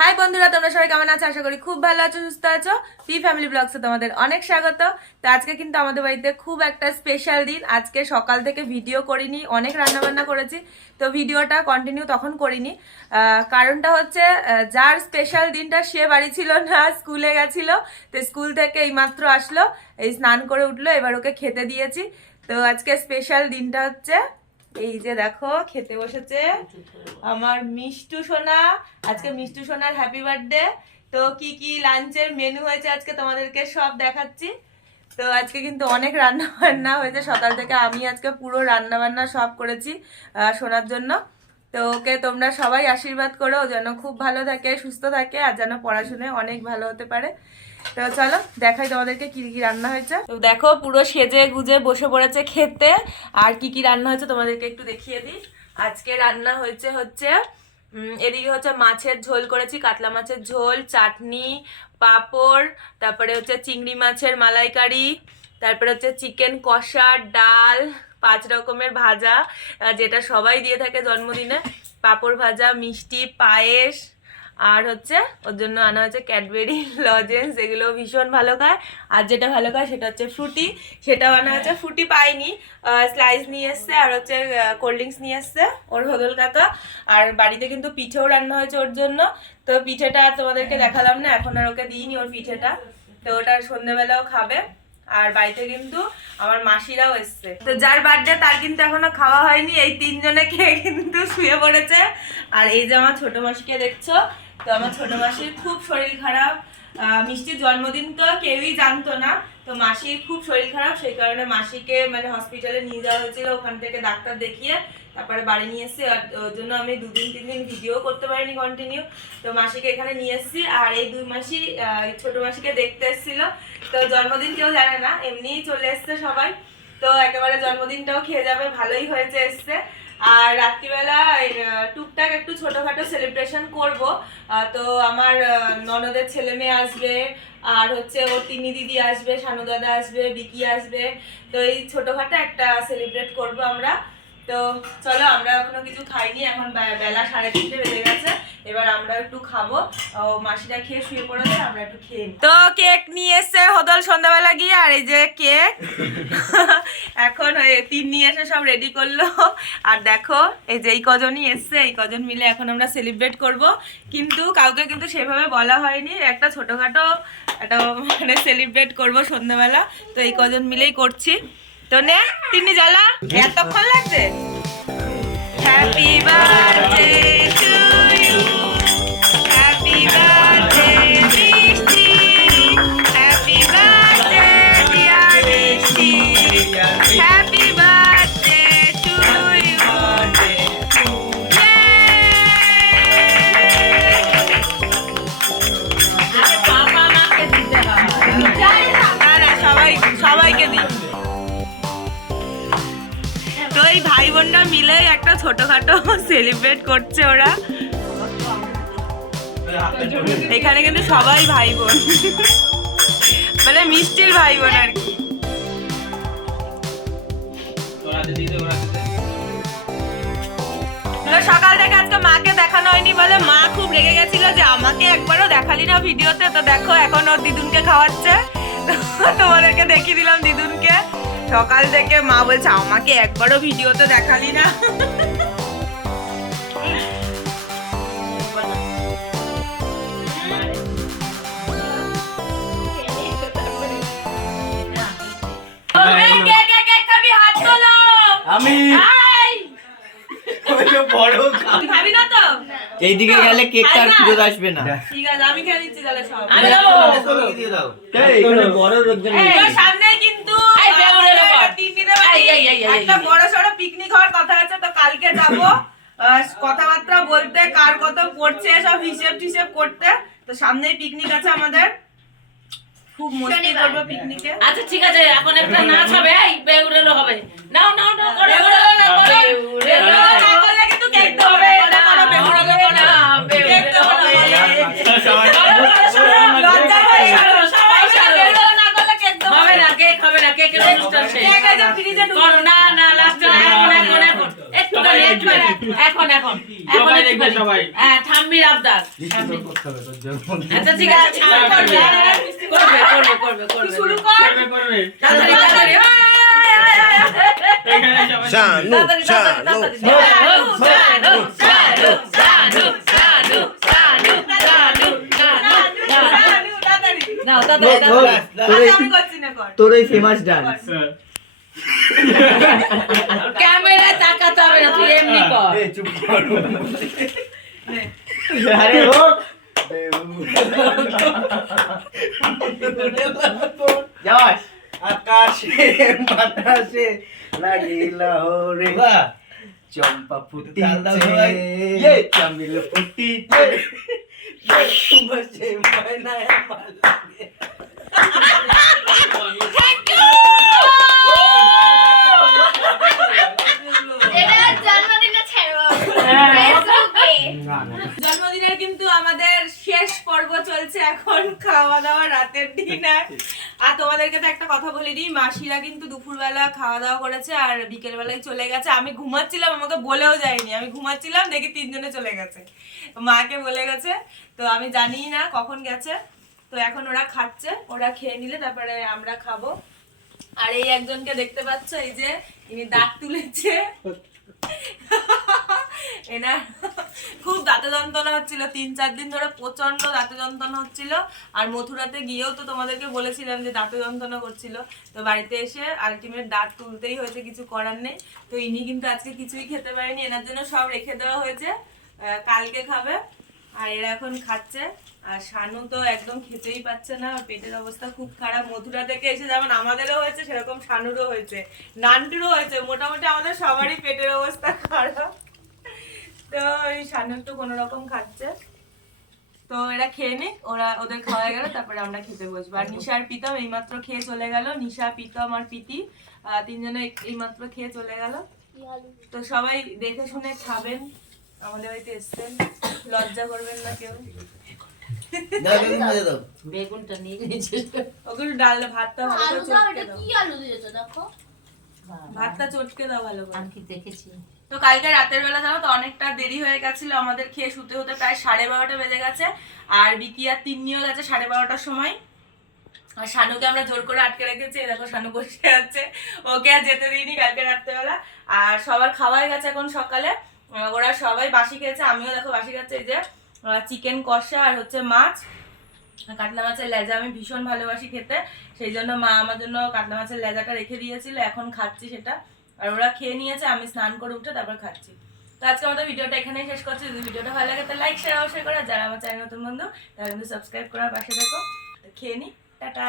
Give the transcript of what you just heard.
High বন্ধুরা তোমরা সবাই কেমন আছো? আশা করি খুব ভালো আছো সুস্থ আছো। পি ফ্যামিলি ব্লগসে তোমাদের অনেক স্বাগত। তো আজকে কিন্তু আমাদের বাড়িতে খুব একটা স্পেশাল দিন। আজকে সকাল থেকে ভিডিও করিনি অনেক রান্না বান্না করেছি। তো ভিডিওটা কন্টিনিউ তখন করিনি। কারণটা হচ্ছে যার স্পেশাল দিনটা সে বাড়ি ছিল না স্কুলে গেছিল। তো স্কুল থেকে এইমাত্র আসলো এই স্নান করে উঠল এবার ওকে খেতে দিয়েছি। তো আজকে স্পেশাল দিনটা হচ্ছে এই যে দেখো, খেতে বসেছে আমার মিষ্টু সোনা। আজকে মিষ্টু সোনার হ্যাপি বার্থডে তো কি কি লাঞ্চের মেনু হয়েছে আজকে তোমাদেরকে সব দেখাচ্ছি। তো আজকে কিন্তু অনেক রান্না বান্না হয়েছে। সকাল থেকে আমি আজকে পুরো রান্না বান্না সব করেছি সোনার জন্য। তো ওকে তোমরা সবাই আশীর্বাদ করো, যেন খুব ভালো থাকে, সুস্থ থাকে, আর যেন পড়াশোনায় অনেক ভালো হতে পারে। তো চলো, দেখাই তোমাদেরকে কি কি রান্না হয়েছে। দেখো, পুরো সেজে গুজে বসে পড়েছে খেতে। আর কি কি রান্না হয়েছে তোমাদেরকে একটু দেখিয়ে দিই। আজকে রান্না হয়েছে হচ্ছে এদিকে হচ্ছে মাছের ঝোল করেছি, কাতলা মাছের ঝোল, চাটনি, পাঁপড়, তারপরে হচ্ছে চিংড়ি মাছের মালাইকারি, তারপরে হচ্ছে চিকেন কষা, ডাল, পাঁচ রকমের ভাজা যেটা সবাই দিয়ে থাকে জন্মদিনে। পাঁপড় ভাজা, মিষ্টি, পায়েস আর হচ্ছে ওর জন্য আনা হয়েছে ক্যাডবেরি লজেন্স এগুলো ভীষণ ভালো খায়। আর যেটা ভালো খায় সেটা হচ্ছে ফ্রুটি সেটাও আনা হয়েছে। ফ্রুটি পাইনি স্লাইস নিয়ে এসছে আর হচ্ছে কোল্ড ড্রিঙ্কস নিয়ে এসছে ওর হদল কাকা আর বাড়িতে কিন্তু পিঠেও রান্না হয়েছে ওর জন্য। তো পিঠেটা তোমাদেরকে দেখালাম না, এখন আর ওকে দিইনি ওর পিঠেটা। তো ওটা সন্ধ্যেবেলাও খাবে। আর বাড়িতে কিন্তু আমার মাসিরাও এসছে। তো যার বার্থডে তার কিন্তু এখনও খাওয়া হয়নি, এই তিনজনে খেয়ে কিন্তু শুয়ে পড়েছে। আর এই যে আমার ছোট মাসিকে দেখছ, তো আমার ছোট মাসির খুব শরীর খারাপ। মিষ্টির জন্মদিন তো কেউই জানতো না, তো মাসির খুব শরীর খারাপ, সেই কারণে মাসিকে মানে হসপিটালে নিয়ে যাওয়া হয়েছিল, ওখান থেকে ডাক্তার দেখিয়ে তারপরে বাড়ি নিয়ে এসেছি, আর ওর জন্য আমি দুদিন তিন দিন ভিডিও করতে পারিনি কন্টিনিউ তো মাসিকে এখানে নিয়ে এসেছি, আর এই দুই মাসি ছোট মাসিকে দেখতে এসেছিল। তো জন্মদিন কেউ জানে না, এমনিই চলে এসছে সবাই। তো একেবারে জন্মদিনটাও খেয়ে যাবে, ভালোই হয়েছে এসছে। আর রাত্রিবেলা টুকটাক একটু ছোটোখাটো সেলিব্রেশন করব। তো আমার ননদের ছেলে মেয়ে আসবে, আর হচ্ছে ওর তিনি দিদি আসবে, শানু দাদা আসবে, বিকি আসবে। তো এই ছোটোখাটো একটা সেলিব্রেট করব আমরা। তো চলো আমরা এখনও কিছু খাইনি, এখন বেলা সাড়ে তিনটে বেজে গেছে। এবার আমরা একটু খাব। মাসিরা খেয়ে শুয়ে পড়েছে, আমরা একটু খেয়ে তো কেক নিয়ে এসছে হদল সন্ধ্যাবেলা গিয়ে, আর এই যে কেক। এখন তিন নিয়ে এসে সব রেডি করল। আর দেখো, এই যে এই কজনই এসছে, এই কজন মিলে এখন আমরা সেলিব্রেট করব। কিন্তু কাউকে কিন্তু সেভাবে বলা হয়নি। একটা ছোটোখাটো একটা মানে সেলিব্রেট করব সন্ধ্যাবেলা। তো এই কজন মিলেই করছি। তো নে তিন্নি জ্বালা এতক্ষণ লাগছে হ্যাপি বার্থডে একটা ছোটখাটো সেলিব্রেট করছে ওরা। এখানে কিন্তু সবাই ভাই বোন মানে মিষ্টির ভাই বোন আর কি। সকাল থেকে আজকে মাকে দেখানো হয়নি বলে মা খুব রেগে গেছিল যে আমাকে একবারও দেখালি না ভিডিওতে। তো দেখো এখন ওর দিদুনকে খাওয়াচ্ছে। তোমাদেরকে দেখিয়ে দিলাম দিদুনকে। সকাল থেকে মা বলছে আমাকে একবারও ভিডিওতে দেখালি না। আমি। বড় খাবি না তো? এইদিকে গেলে কেকটা আর ফেরত আসবে না। ঠিক আছে আমি খেয়ে দিচ্ছি তাহলে সব। আমি এখানে বড়। তোর সামনেই কিন্তু একটা বড় সড়ো পিকনিক হওয়ার কথা আছে তো কালকে যাব। কথাবার্তা বলতে কার কত পড়ছে সব হিসেব টিসেব করতে। তো সামনেই পিকনিক আছে আমাদের। খুব মস্তি করব পিকনিকে আচ্ছা ঠিক আছে এখন একটা নাচ হবে এই বেগুড়েলো হবে। নাও নাও নাও করো করো। এখন এখন এখন দেখবে। সবাই। হ্যাঁ ঠাম্মির আবদার ঠাম্মির। আচ্ছা ঠিক আছে করবে করবে করবে করবে শুরু করবে কর করবে তাড়াতাড়ি তাড়াতাড়ি এখানে সবাই শানু তাড়াতাড়ি শানু তাড়াতাড়ি শানু শানু শানু শানু শানু এই- এই ক্যামেরা তাকাতে হবে না তুই এমনি কর। চুপ কর। আরে ও যাস আকাশে বাতাসে লাগিলা রে চম্পা ফুটি সবাই। ইয়ে। চামিল ফুটিছে বসে ময়নায় আমার লাগে এটা জন্মদিনে ছাড়বো হ্যাঁ। ফেসবুকে জন্মদিনের কিন্তু আমাদের শেষ চলছে এখন খাওয়া দাওয়া রাতের ডিনার আর তোমাদেরকে তো একটা কথা বলে দিই মাসিরা কিন্তু দুপুরবেলা খাওয়া দাওয়া করেছে আর বিকেল বেলায় চলে গেছে। আমি ঘুমাচ্ছিলাম, আমাকে বলেও যায়নি। আমি ঘুমাচ্ছিলাম, দেখি তিনজনে চলে গেছে। মাকে বলে গেছে, তো আমি জানি না কখন গেছে। তো এখন ওরা খাচ্ছে, ওরা খেয়ে নিলে তারপরে আমরা খাব। আর এই একজনকে দেখতে পাচ্ছ, এই যে, ইনি দাঁত তুলেছে। এনার খুব দাঁতে যন্ত্রণা হচ্ছিল, তিন চার দিন ধরে প্রচণ্ড দাঁতে যন্ত্রণা হচ্ছিল। আর মথুরাতে গিয়েও তো তোমাদেরকে বলেছিলাম যে দাঁতে যন্ত্রণা করছিল। তো বাড়িতে এসে আলটিমেট দাঁত তুলতেই হয়েছে, কিছু করার নেই। তো ইনি কিন্তু আজকে কিছুই খেতে পারেনি, এনার জন্য সব রেখে দেওয়া হয়েছে। কালকে খাবে। আর এরা এখন খাচ্ছে। আর শানু তো একদম খেতেই পাচ্ছে না পেটের অবস্থা খুব খারাপ। মথুরা থেকে এসে যেমন আমাদেরও হয়েছে, সেরকম শানুরও হয়েছে, নানটুরও হয়েছে। মোটামুটি আমাদের সবারই পেটের অবস্থা খারাপ। তো এই শানু একটু কোনো রকম খাচ্ছে। তো এরা খেয়ে নিক ওরা ওদের খাওয়া হয়ে গেলে তারপরে আমরা খেতে বসবো। আর নিশা আর প্রীতম এইমাত্র খেয়ে চলে গেল। নিশা প্রীতম আর প্রীতি তিনজনে এইমাত্র খেয়ে চলে গেল। তো সবাই দেখে শুনে খাবেন আমাদের বাড়িতে এসছেন। লজ্জা করবেন না কেউ। বেগুনটা নিয়ে নিয়েছিস ওকে একটু ডাল ভাতটা ভালো করে চটকে দাও। কি আলু দিয়েছ দেখো। ভাতটা চটকে দাও ভালো করে। আমি দেখেছি? তো কালকে রাতের বেলা জানো তো অনেকটা দেরি হয়ে গেছিল আমাদের খেয়ে শুতে হতে, প্রায় সাড়ে বারোটা বেজে গেছে। আর বিকি আর তিন্নিও গেছে সাড়ে বারোটার সময়। আর শানুকে আমরা জোর করে আটকে রেখেছি দেখো শানু বসে আছে। ওকে আর যেতে দিইনি কালকে রাত্রেবেলা। আর সবার খাওয়াই গেছে এখন সকালে। ওরা সবাই বাসি খেয়েছে, আমিও দেখো বাসি খাচ্ছি। এই যে চিকেন কষা আর হচ্ছে মাছ। কাতলা মাছের লেজা, আমি ভীষণ ভালোবাসি খেতে। সেই জন্য মা আমার জন্য কাতলা মাছের লেজাটা রেখে দিয়েছিল, এখন খাচ্ছি সেটা। আর ওরা খেয়ে নিয়েছে, আমি স্নান করে উঠে তারপর খাচ্ছি। তো আজকে আমাদের ভিডিওটা এখানেই শেষ করছি। যদি ভিডিওটা ভালো লাগে, তাহলে লাইক শেয়ার অবশ্যই করে। যারা আমার চ্যানেল নতুন বন্ধু, তারা কিন্তু সাবস্ক্রাইব করার পাশে দেখো খেয়ে নি। টাটা!